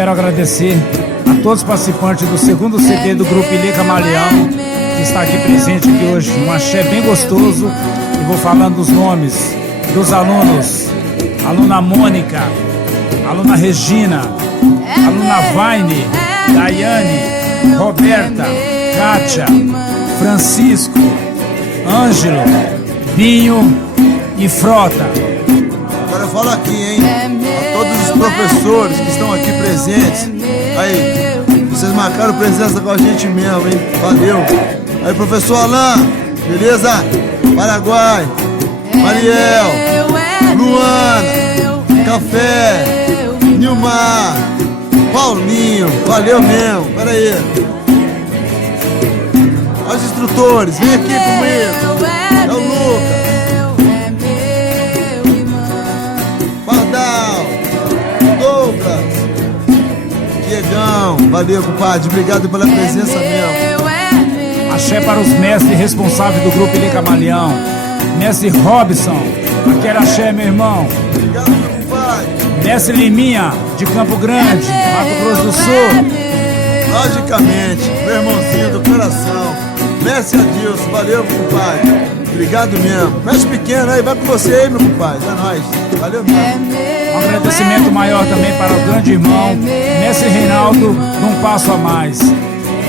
quero agradecer a todos os participantes do segundo CD do Grupo Ilê Camaleão, que está aqui presente aqui hoje. Um axé bem gostoso. E vou falando dos nomes dos alunos. Aluna Mônica, aluna Regina, aluna Vaine, Daiane, Roberta, Kátia, Francisco, Ângelo, Binho e Frota. Agora eu falo aqui, hein? A todos os professores que estão aqui presentes. Aí, vocês marcaram presença com a gente mesmo, hein? Valeu. Aí, professor Alain, beleza? Paraguai, Mariel, Luana, Café, Nilmar, Paulinho, valeu mesmo. Pera aí. Os instrutores, vem aqui comigo. É o Lucas. Douglas, Diegão, valeu, compadre, obrigado pela presença mesmo. Axé para os mestres responsáveis do Grupo Ilê Camaleão. Mestre Robson, aquele axé, meu irmão. Obrigado, meu compadre. Mestre Liminha, de Campo Grande, Mato Grosso do Sul. Logicamente, meu irmãozinho do coração. Mestre Adilson, valeu, meu compadre. Obrigado mesmo. Mestre pequeno aí, vai com você aí, meu compadre. É nóis. Valeu mesmo. Um agradecimento maior também para o grande irmão, Mestre Reinaldo, de Um Passo a Mais.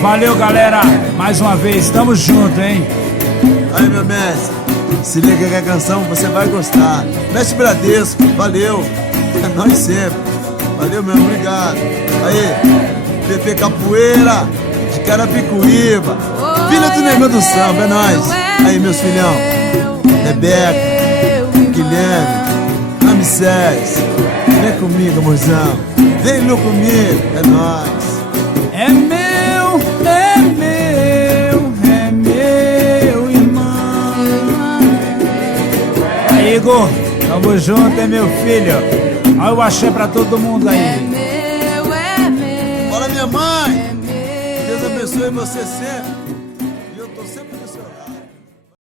Valeu, galera, mais uma vez, tamo junto, hein? Aí, meu mestre, se liga que a canção você vai gostar. Mestre Bradesco, valeu. É nóis sempre. Valeu mesmo, obrigado. Aí, Pepe Capoeira, de Carapicuíba, filha do Negão do Samba, é nóis. Aí, meus filhão, Rebeca, Guilherme, Ramsés, vem comigo, amorzão. Vem Lu comigo, é nóis. É meu, é meu, é meu irmão. Aí, Igor, tamo junto, é meu filho. Olha o axé pra todo mundo aí. Fala, minha mãe. Deus abençoe você sempre.